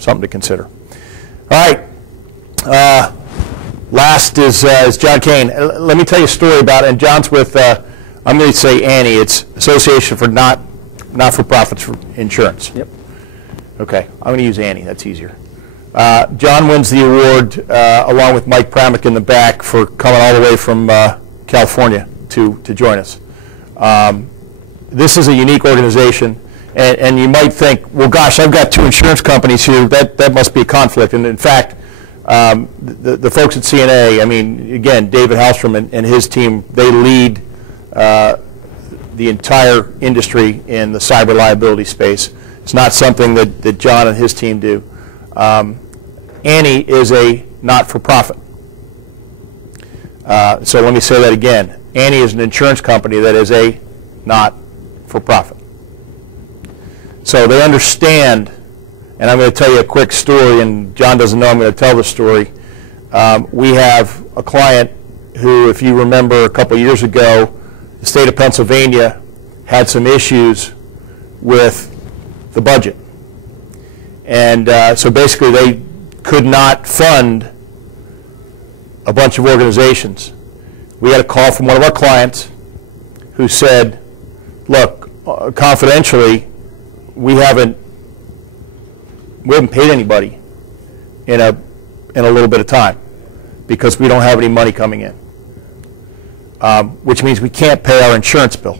something to consider. All right. Last is John Keane. Let me tell you a story about it. And John's with, I'm going to say Annie. It's Association for Not-for-Profits for Insurance. Yep. Okay. I'm going to use Annie. That's easier. John wins the award along with Mike Pramick in the back for coming all the way from California to join us. This is a unique organization, and you might think, well, gosh, I've got two insurance companies here. That must be a conflict. And in fact, the folks at CNA, I mean, again, David Hallstrom and his team, they lead the entire industry in the cyber liability space. It's not something that John and his team do. Annie is a not-for-profit. So let me say that again. Annie is an insurance company that is a not-for-profit. So they understand, and I'm going to tell you a quick story, and John doesn't know I'm going to tell the story. We have a client who, if you remember a couple years ago, the state of Pennsylvania had some issues with the budget. And so basically they could not fund a bunch of organizations. We had a call from one of our clients who said, look, confidentially, we haven't paid anybody in a little bit of time because we don't have any money coming in, which means we can't pay our insurance bill.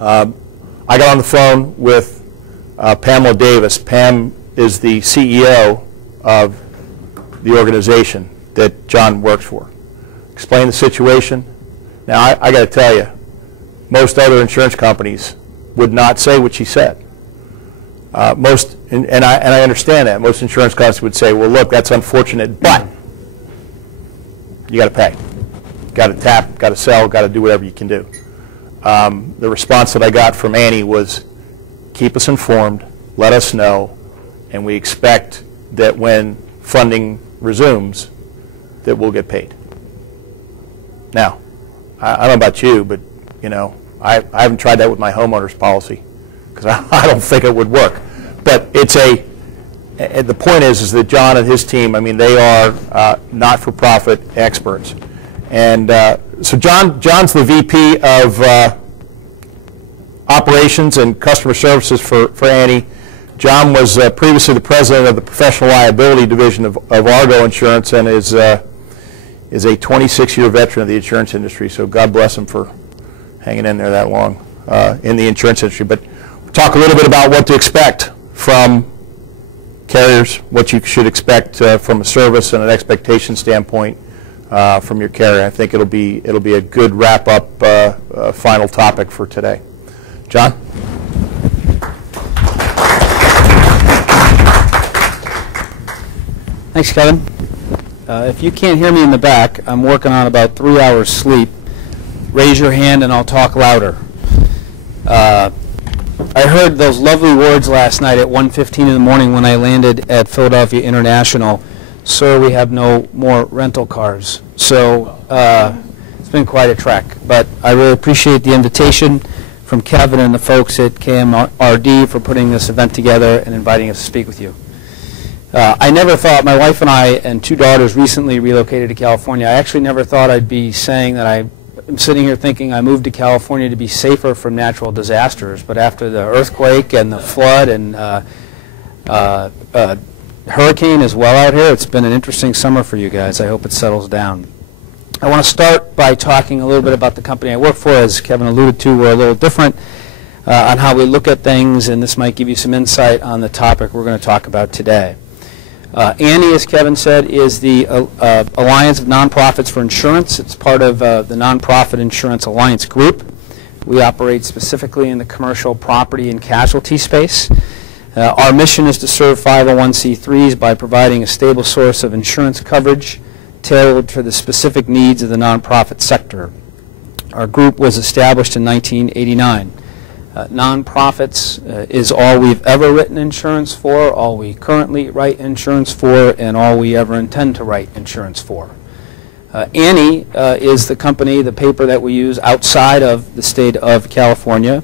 I got on the phone with Pamela Davis. Pam is the CEO of the organization that John works for. Explain the situation. Now, I got to tell you, most other insurance companies would not say what she said. And I understand that. Most insurance companies would say, well, look, that's unfortunate, but you got to pay. Got to tap, got to sell, got to do whatever you can do. The response that I got from Annie was, keep us informed, let us know, and we expect that when funding resumes, that we'll get paid. Now, I don't know about you, but you know, I haven't tried that with my homeowner's policy because I don't think it would work. But it's the point is that John and his team, I mean, they are not-for-profit experts. And so John's the VP of Operations and Customer Services for Annie. John was previously the president of the Professional Liability Division of Argo Insurance and is a 26-year veteran of the insurance industry. So God bless him for hanging in there that long in the insurance industry. But we'll talk a little bit about what to expect from carriers, what you should expect from a service and an expectation standpoint from your carrier. I think it'll be a good wrap-up final topic for today. John? Thanks, Kevin. If you can't hear me in the back, I'm working on about 3 hours sleep. Raise your hand and I'll talk louder. I heard those lovely words last night at 1:15 in the morning when I landed at Philadelphia International. Sir, we have no more rental cars. So it's been quite a trek. But I really appreciate the invitation from Kevin and the folks at KMRD for putting this event together and inviting us to speak with you. I never thought, my wife and I and two daughters recently relocated to California. I actually never thought I'd be saying that I'm sitting here thinking I moved to California to be safer from natural disasters. But after the earthquake and the flood and hurricane as well out here, it's been an interesting summer for you guys. I hope it settles down. I want to start by talking a little bit about the company I work for. As Kevin alluded to, we're a little different on how we look at things, and this might give you some insight on the topic we're going to talk about today. Annie, as Kevin said, is the Alliance of Nonprofits for Insurance. It's part of the Nonprofit Insurance Alliance Group. We operate specifically in the commercial property and casualty space. Our mission is to serve 501c3s by providing a stable source of insurance coverage tailored for the specific needs of the nonprofit sector. Our group was established in 1989. Nonprofits is all we've ever written insurance for, all we currently write insurance for, and all we ever intend to write insurance for. Annie is the company, the paper that we use outside of the state of California.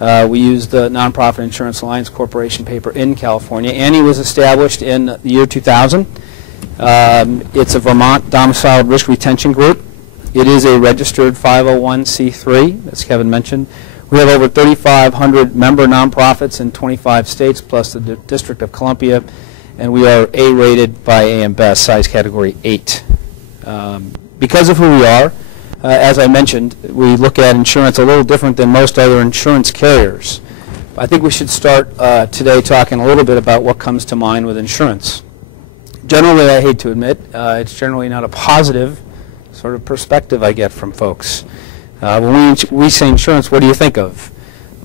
We use the Nonprofit Insurance Alliance Corporation paper in California. Annie was established in the year 2000. It's a Vermont domiciled risk retention group. It is a registered 501c3, as Kevin mentioned. We have over 3,500 member nonprofits in 25 states, plus the District of Columbia, and we are A-rated by AM Best, size category 8. Because of who we are, as I mentioned, we look at insurance a little different than most other insurance carriers. I think we should start today talking a little bit about what comes to mind with insurance. Generally, I hate to admit, it's generally not a positive sort of perspective I get from folks. When we say insurance, what do you think of?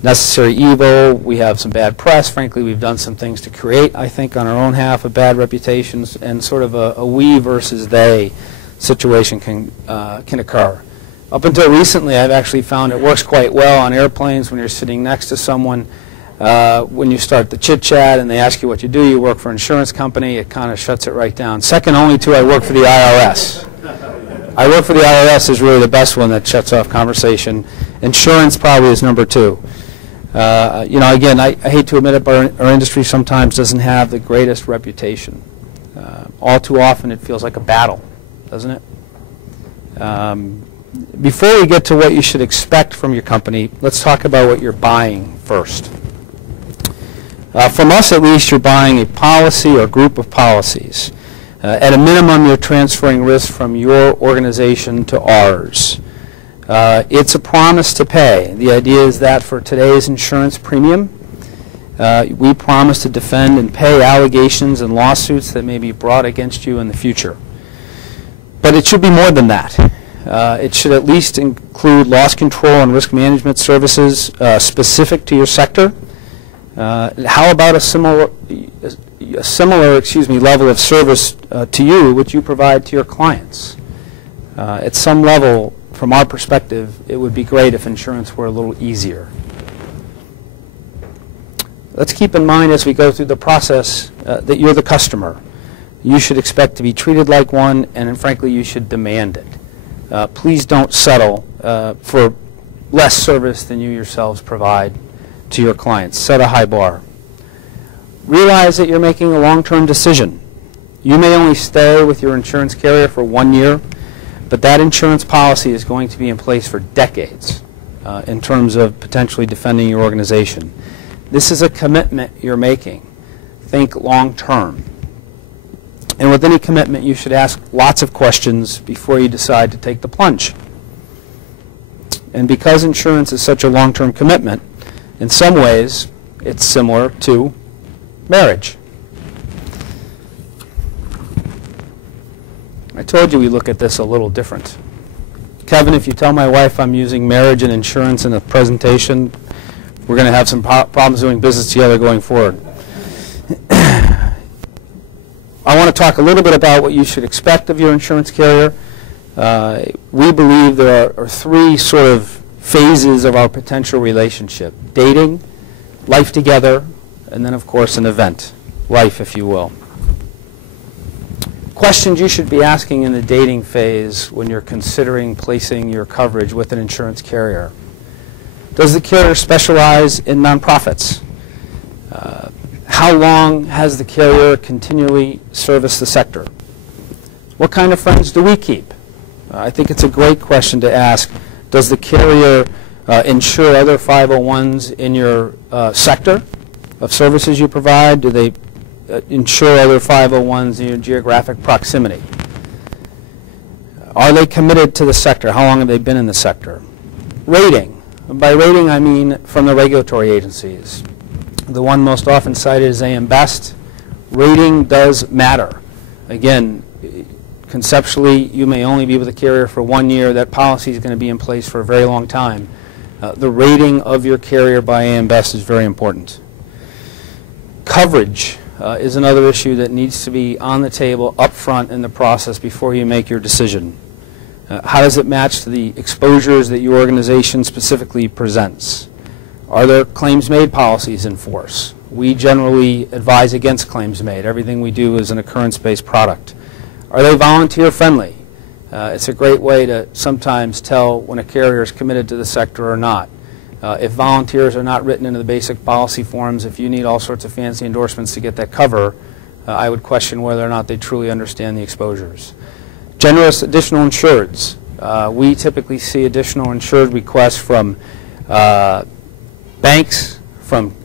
Necessary evil, we have some bad press. Frankly, we've done some things to create, I think, on our own half of bad reputations, and sort of a we versus they situation can occur. Up until recently, I've actually found it works quite well on airplanes when you're sitting next to someone. When you start the chit-chat and they ask you what you do, you work for an insurance company, it kind of shuts it right down. Second only to I work for the IRS. I work for the IRS is really the best one that shuts off conversation. Insurance probably is number 2. You know, again, I hate to admit it, but our industry sometimes doesn't have the greatest reputation. All too often it feels like a battle, doesn't it? Before we get to what you should expect from your company, let's talk about what you're buying first. From us, at least, you're buying a policy or group of policies. At a minimum, you're transferring risk from your organization to ours. It's a promise to pay. The idea is that for today's insurance premium, we promise to defend and pay allegations and lawsuits that may be brought against you in the future. But it should be more than that. It should at least include loss control and risk management services specific to your sector. How about a similar level of service to you, which you provide to your clients? At some level, from our perspective, it would be great if insurance were a little easier. Let's keep in mind as we go through the process that you're the customer. You should expect to be treated like one, and frankly, you should demand it. Please don't settle for less service than you yourselves provide to your clients. Set a high bar. Realize that you're making a long-term decision. You may only stay with your insurance carrier for 1 year, but that insurance policy is going to be in place for decades in terms of potentially defending your organization. This is a commitment you're making. Think long-term. And with any commitment, you should ask lots of questions before you decide to take the plunge. And because insurance is such a long-term commitment, in some ways, it's similar to marriage. I told you we look at this a little different. Kevin, if you tell my wife I'm using marriage and insurance in a presentation, we're going to have some problems doing business together going forward. I want to talk a little bit about what you should expect of your insurance carrier. We believe there are 3 sort of phases of our potential relationship: dating, life together, and then, of course, an event, life, if you will. Questions you should be asking in the dating phase when you're considering placing your coverage with an insurance carrier. Does the carrier specialize in nonprofits? How long has the carrier continually serviced the sector? What kind of friends do we keep? I think it's a great question to ask. Does the carrier insure other 501s in your sector of services you provide? Do they insure other 501s in your geographic proximity? Are they committed to the sector? How long have they been in the sector? Rating. By rating, I mean from the regulatory agencies. The one most often cited is AM Best. Rating does matter. Again, conceptually, you may only be with a carrier for 1 year. That policy is going to be in place for a very long time. The rating of your carrier by AM Best is very important. Coverage is another issue that needs to be on the table up front in the process before you make your decision. How does it match to the exposures that your organization specifically presents? Are there claims-made policies in force? We generally advise against claims-made. Everything we do is an occurrence-based product. Are they volunteer-friendly? It's a great way to sometimes tell when a carrier is committed to the sector or not. If volunteers are not written into the basic policy forms, if you need all sorts of fancy endorsements to get that cover, I would question whether or not they truly understand the exposures. Generous additional insureds. We typically see additional insured requests from banks, from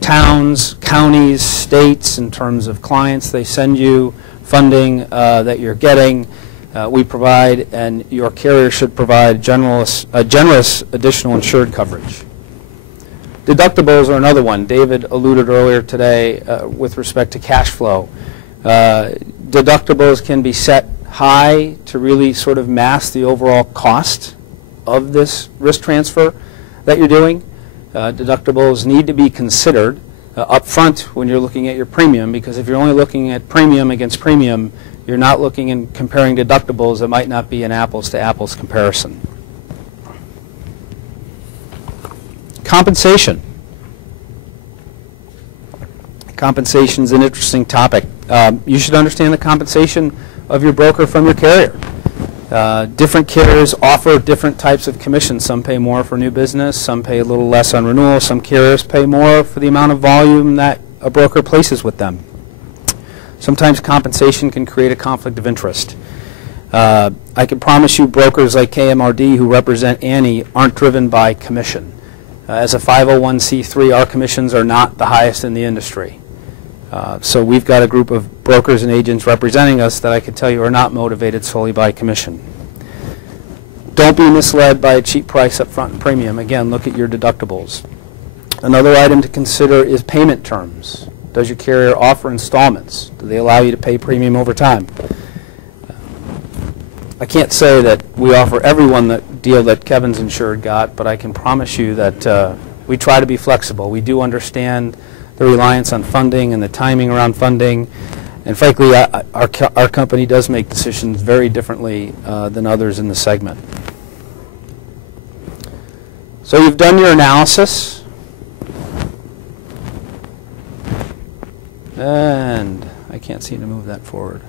towns, counties, states in terms of clients. They send you funding that you're getting. We provide, and your carrier should provide generous additional insured coverage. Deductibles are another one. David alluded earlier today with respect to cash flow. Deductibles can be set high to really sort of mask the overall cost of this risk transfer that you're doing. Deductibles need to be considered up front when you're looking at your premium, because if you're only looking at premium against premium, you're not looking and comparing deductibles. It might not be an apples-to-apples comparison. Compensation. Compensation is an interesting topic. You should understand the compensation of your broker from your carrier. Different carriers offer different types of commissions. Some pay more for new business, some pay a little less on renewal, some carriers pay more for the amount of volume that a broker places with them. Sometimes compensation can create a conflict of interest. I can promise you brokers like KMRD who represent Annie aren't driven by commission. As a 501c3, our commissions are not the highest in the industry. So we've got a group of brokers and agents representing us that I can tell you are not motivated solely by commission. Don't be misled by a cheap price up front and premium. Again, look at your deductibles. Another item to consider is payment terms. Does your carrier offer installments? Do they allow you to pay premium over time? I can't say that we offer everyone the deal that Kevin's insured got, but I can promise you that we try to be flexible. We do understand the reliance on funding and the timing around funding. And frankly, our company does make decisions very differently than others in the segment. So you've done your analysis. And I can't seem to move that forward.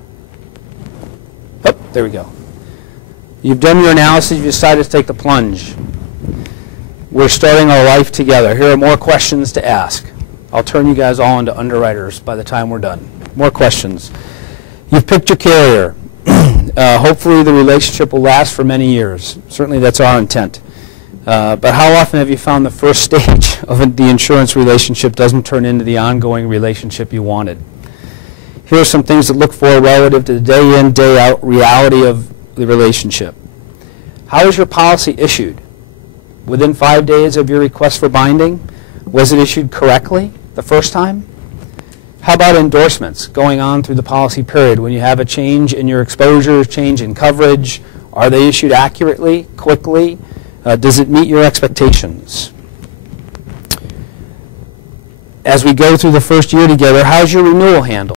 Oh, there we go. You've done your analysis. You've decided to take the plunge. We're starting our life together. Here are more questions to ask. I'll turn you guys all into underwriters by the time we're done. More questions. You've picked your carrier. Hopefully the relationship will last for many years. Certainly that's our intent. But how often have you found the first stage of the insurance relationship doesn't turn into the ongoing relationship you wanted? Here are some things to look for relative to the day in, day out reality of the relationship. How is your policy issued? Within 5 days of your request for binding? Was it issued correctly the first time? How about endorsements going on through the policy period? When you have a change in your exposure, change in coverage, are they issued accurately, quickly? Does it meet your expectations? As we go through the first year together, how's your renewal handled?